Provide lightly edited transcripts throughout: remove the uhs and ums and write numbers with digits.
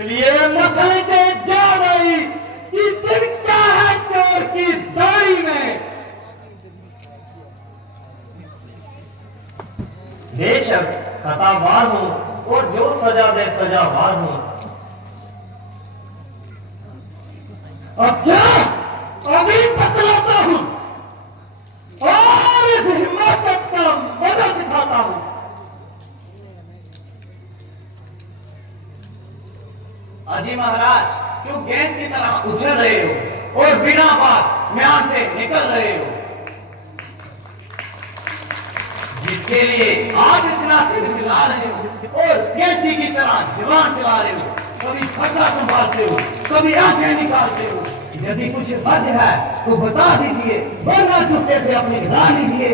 इसलिए मसले से जा रही कि दिन क्या है चोर की दाढ़ी में। बेशक खतावार हूं और जो सजा दे सजावार हूं। अच्छा, अभी बतलाता हूं और इस हिमाकत का मजा सिखाता हूं। अजी महाराज, क्यों गेंद की तरह उछल रहे हो और बिना बात म्यान से निकल रहे हो? जिसके लिए आज इतना खिलखिला रहे हो और कैंची की तरह जवान चला रहे हो, कभी खर्चा संभालते हो, कभी आंखें निकालते हो। यदि कुछ हद है तो बता दीजिए, वरना चुपके से अपनी राह लीजिए।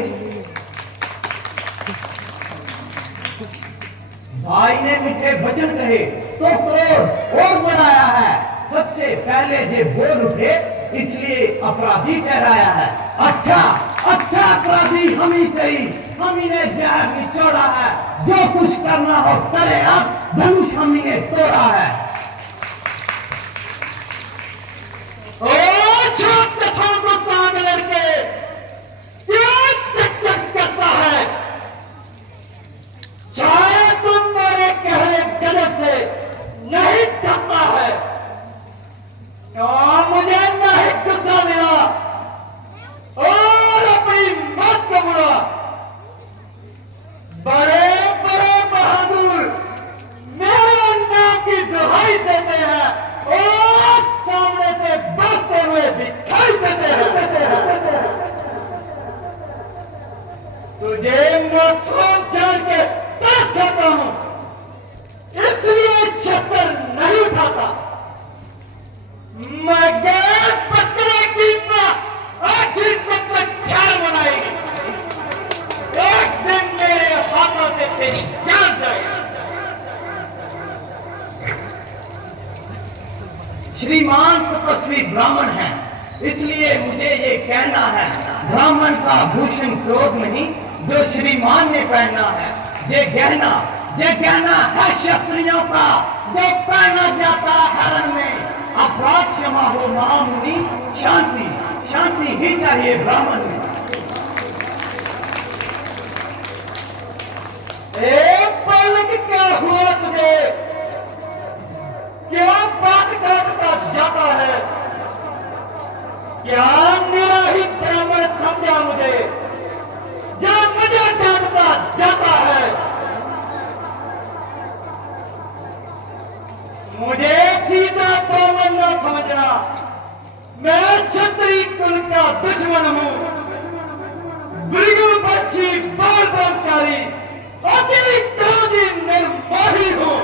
भाई ने मीठे वचन कहे तो क्रोध और बढ़ाया है। सबसे पहले जे बोल उठे इसलिए अपराधी ठहराया है। अच्छा अच्छा, अपराधी हम ही सही, हम ही ने जहर निचोड़ा है। जो कुछ करना हो करे, अब धनुष हम ही ने तोड़ा है। लड़के क्यों चक करता है? चाहे तुम मेरे कहने गलत से नहीं करता है तो मुझे नहीं गुस्सा दिला और अपनी मत को बुला। बड़े बड़े बहादुर मेरे नाम की दुहाई देते हैं और सामने से बढ़ते हुए दिखाई देते हैं। तुझे मासूम जान के तरस खाता हूं, इसलिए शस्त्र नहीं उठाता। मगर पकड़े की मां आखिर तक ख्याल बनाएगी। एक दिन मेरे हाथों से तेरी जान जाएगी। श्रीमान तपस्वी ब्राह्मण है, इसलिए मुझे ये कहना है, ब्राह्मण का भूषण क्रोध नहीं जो श्रीमान ने पहना है। ये गहना है क्षत्रियों का जो पहना जाता हरण में। अपराध क्षमा हो महामुनि, शांति शांति ही चाहिए ब्राह्मण में। एक पलक क्या हुआ तुझे? क्यों बात काटता जाता है? क्या मेरा ही ब्राह्मण समझा मुझे जो मुझे डांटता जाता है? मुझे सीधा ब्राह्मण न समझना, मैं क्षत्रिय कुल का दुश्मन हूं। भृगु पक्षी बाल ब्रह्मचारी अति क्रोधी निर्मोही हूं।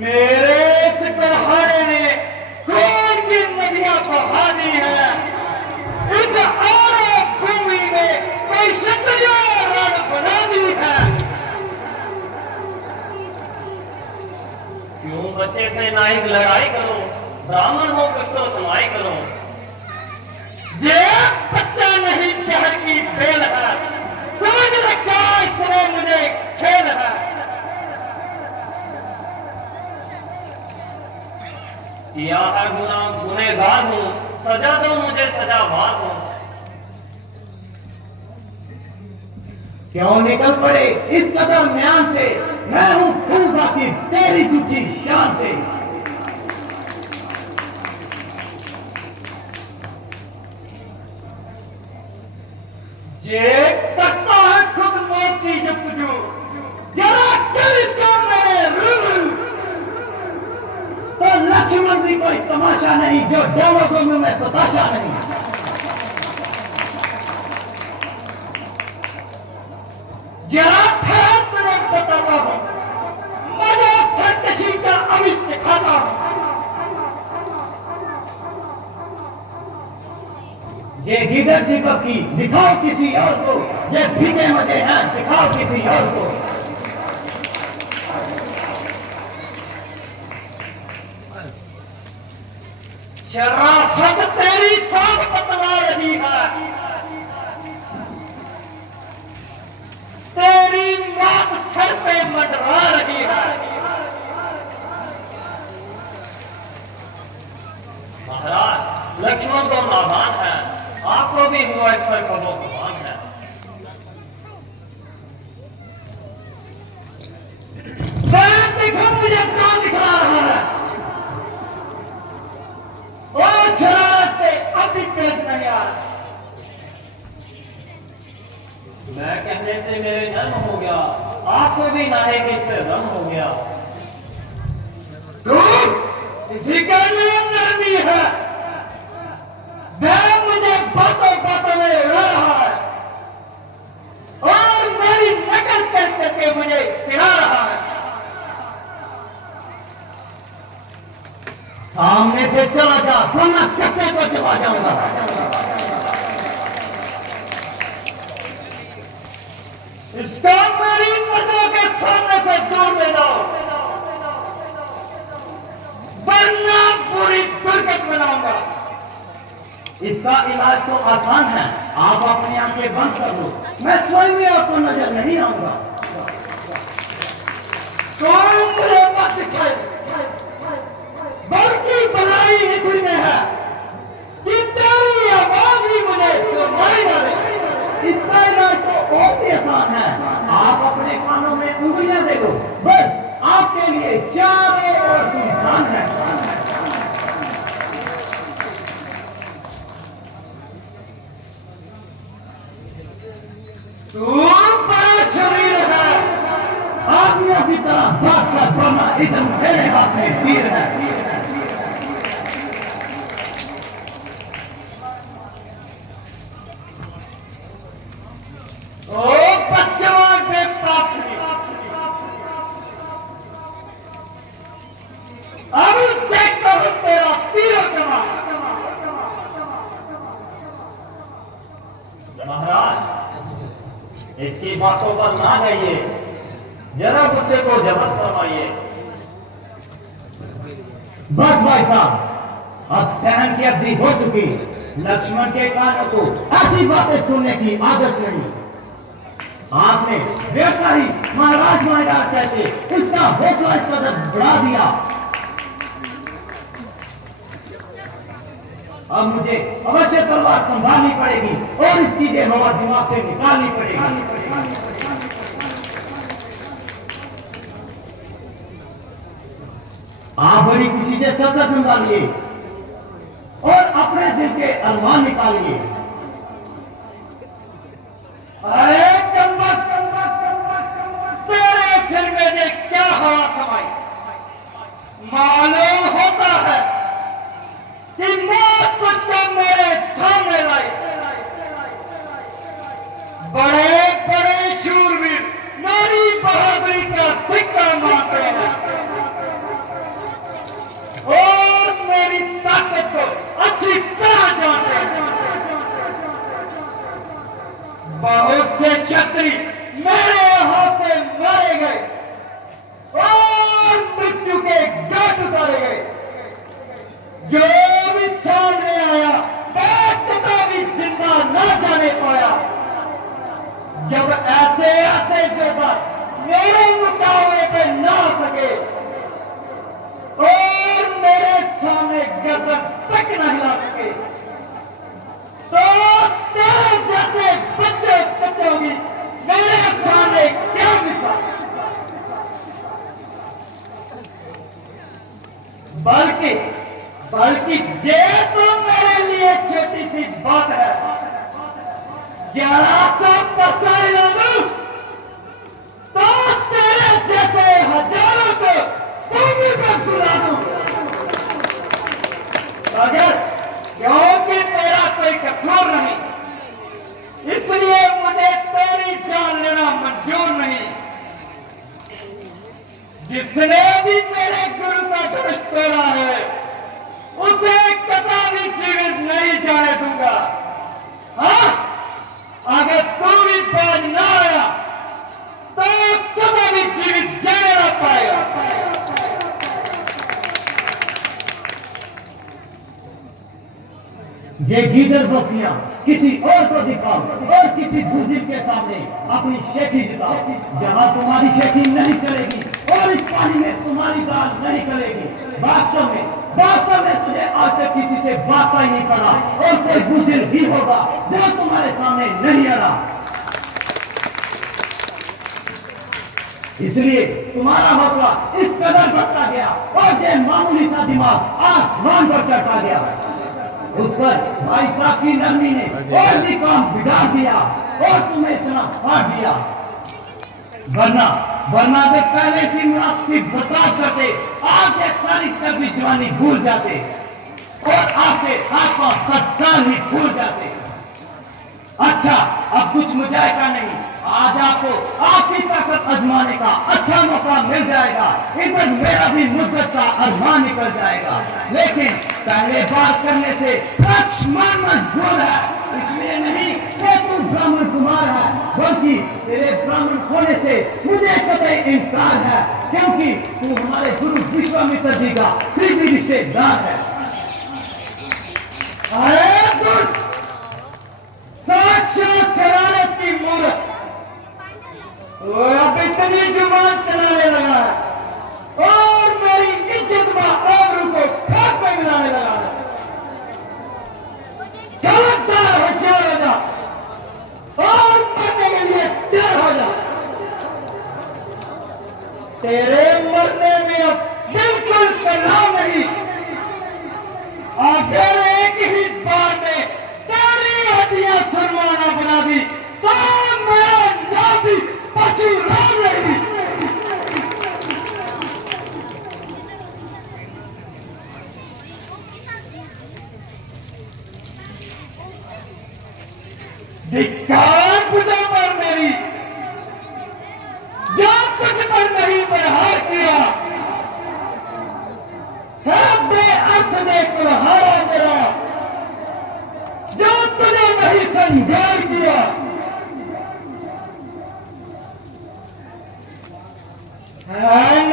मेरे इस गढ़हारे ने खून की नदियां बहा दी हैं। इस आरे भूमि में कई क्षत्रियों रण बना दी है। क्यों बच्चे से नाइक लड़ाई करो, ब्राह्मण हो कुछ तो समाई करो। ये बच्चा नहीं जहर की बेल है, समझ रखा इसने मुझे खेल है। किया है गुनाह गुनहगार हूं, सजा दो मुझे सजावार हूं। क्यों निकल पड़े इस कदर म्यान से, मैं हूं खूब बाकी तेरी झूठी शान से। ये करता है खुद मौत की जब्तजू, जरा कर इसका मेरे रूबरू। तो लक्ष्मण भी कोई तमाशा नहीं जो दोनों में बताशा नहीं। जरा ठहर तुझे बताता हूं, मजा सरकशी का अभी सिखाता हूं। ये गिदड़ चिपक की दिखाओ किसी और को, ये फीके मजे हैं सिखाओ किसी और को। शराफत तेरी सांप बतला रही है। से मंडरा रही है। महाराज, लक्ष्मण तो नादान है, आपको भी हुआ इस पर कबो कमान है। देखो मुझे क्या दिखा रहा है, और शरारत अभी पेश नहीं आ रहा। मैं कहने से मेरे जन्म हो गया, आपको भी नाहे कि इस पे रंग हो गया। इसी का नाम नरमी है। वह मुझे बातों बातों में उड़ा रहा है और मेरी नकल कर करके मुझे चिढ़ा रहा है। सामने से चला जा, वरना कच्चे को चला जाऊंगा। इसको मेरी नजरों के सामने से दूर ले जाओ, वरना पूरी दुर्गत बनाऊंगा। इसका इलाज तो आसान है, आप अपनी आंखें बंद कर लो, मैं स्वयं में आपको नजर नहीं आऊंगा। कोई मुझे मत दिखाए, बल्कि भलाई इसी में है कि तेरी आवाज भी मुझे सुनाई ना दे। इसका इलाज तो बहुत ही आसान है, आप अपने कानों में उंगलियां दे दो, बस आपके लिए चारों ओर सुनसान है। तू बड़ा शरीर है, आदमियों की तरह बात कर पाना इधर मेरे हाथ में तीर है। ओ बच्चों बेपाक्षी, अभी देखता हूं तेरा तीर कमाल। महाराज, इसकी बातों पर ना जाइए, जरा गुस्से को जब्त फरमाइए। बस भाई साहब, अब सहन की अवधि हो चुकी। लक्ष्मण के कानों को ऐसी बातें सुनने की आदत नहीं। आपने देखा ही महाराज महाराज कहते उसका हौसला इस कदर बढ़ा दिया। अब मुझे अवश्य तलवार संभालनी पड़ेगी और इसकी ये हवा दिमाग से निकालनी पड़ेगी। आप बड़ी खुशी से सत्ता संभालिए और अपने दिल के अरमान निकालिए। अरे तेरे दिल में ये क्या हवा समाई? मालूम होता है कि मौत तुझको मेरे सामने लाई। बड़े बड़े शूरवीर मेरी बहादुरी का सिक्का मानते हैं और मेरी ताकत को अच्छी तरह जानते हैं। बहुत से क्षत्रिय मेरे हाथ से मारे गए और मृत्यु के घाट उतारे गए। जो भी सामने आया मैं भी जिंदा न जाने पाया। जब ऐसे ऐसे योद्धा मेरे मुकाबले पे न आ सके और मेरे सामने गर्दन तक न हिला सके, तो तेरे जैसे बच्चे बच्चों की मेरे सामने क्या मिसाल। बल्कि ये तो मेरे लिए छोटी सी बात है। जरा सा पसार लूं तो तेरे जैसे हजारों को भूमि पर सुला दूं। अगर क्योंकि तेरा कोई कसूर नहीं, इसलिए मुझे तेरी जान लेना मंजूर नहीं। जिसने भी मेरे गुरु का धनुष तोड़ा है उसे कदापि जीवित नहीं जाने दूंगा। हाँ, अगर तू भी बाज ना आया तो कदापि जीवित जाने ना पाएगा। ये गीदड़ बकरियां किसी और को दिखाओ और किसी बुजुर्ग के सामने अपनी शेखी जताओ। जहां तुम्हारी शेखी नहीं चलेगी और इस पानी में तुम्हारी दाल नहीं चलेगी। वास्तव में तुझे आज तक किसी से वास्ता ही नहीं पड़ा और कोई बुजुर्ग ही होगा जो तुम्हारे सामने नहीं आ रहा। इसलिए तुम्हारा हौसला इस कदर बढ़ता गया और ये मामूली सा दिमाग आसमान पर चढ़ता गया। उस पर भाई साहब की नरमी ने और भी काम बिगाड़ दिया और तुम्हें इतना फाड़ दिया। वरना तो पहले से आपसी बर्ताव करते, आप एक सारी कभी जवानी भूल जाते और आपके हाथ पांव तत्काल ही भूल जाते। अच्छा, अब कुछ मुझाएगा नहीं, आज आपको आपकी ताकत आजमाने का अच्छा मौका मिल जाएगा। इधर मेरा भी मुद्दत का आजमा निकल जाएगा, लेकिन पहले बात करने से लक्ष्मण मजबूर है। इसलिए नहीं कि तू ब्राह्मण कुमार है, बल्कि तेरे ब्राह्मण होने से मुझे कतई इनकार है, क्योंकि तू हमारे गुरु विश्वामित्र जी का प्रिय रिश्तेदार है। अरे दुष्ट, साक्षात शरारत की मूर्त, वो अब इतनी जुबान चलाने लगा है और मेरी इज्जत व आबरू को खाक में मिलाने लगा है। खबरदार, होशियार हो जा और मरने के लिए तैयार हो जा। तेरे मरने में अब बिल्कुल कलाम नहीं। अगर एक ही बार में तेरी हड्डियां सरमाना बना दी तो मेरा नाम भी परशुराम नहीं। धिक्कार बुझा पर मेरी, जो कुछ पर नहीं प्रहार किया है बेअर्थ ने कुल्हाड़ा मेरा, जो तुझे नहीं संघार किया है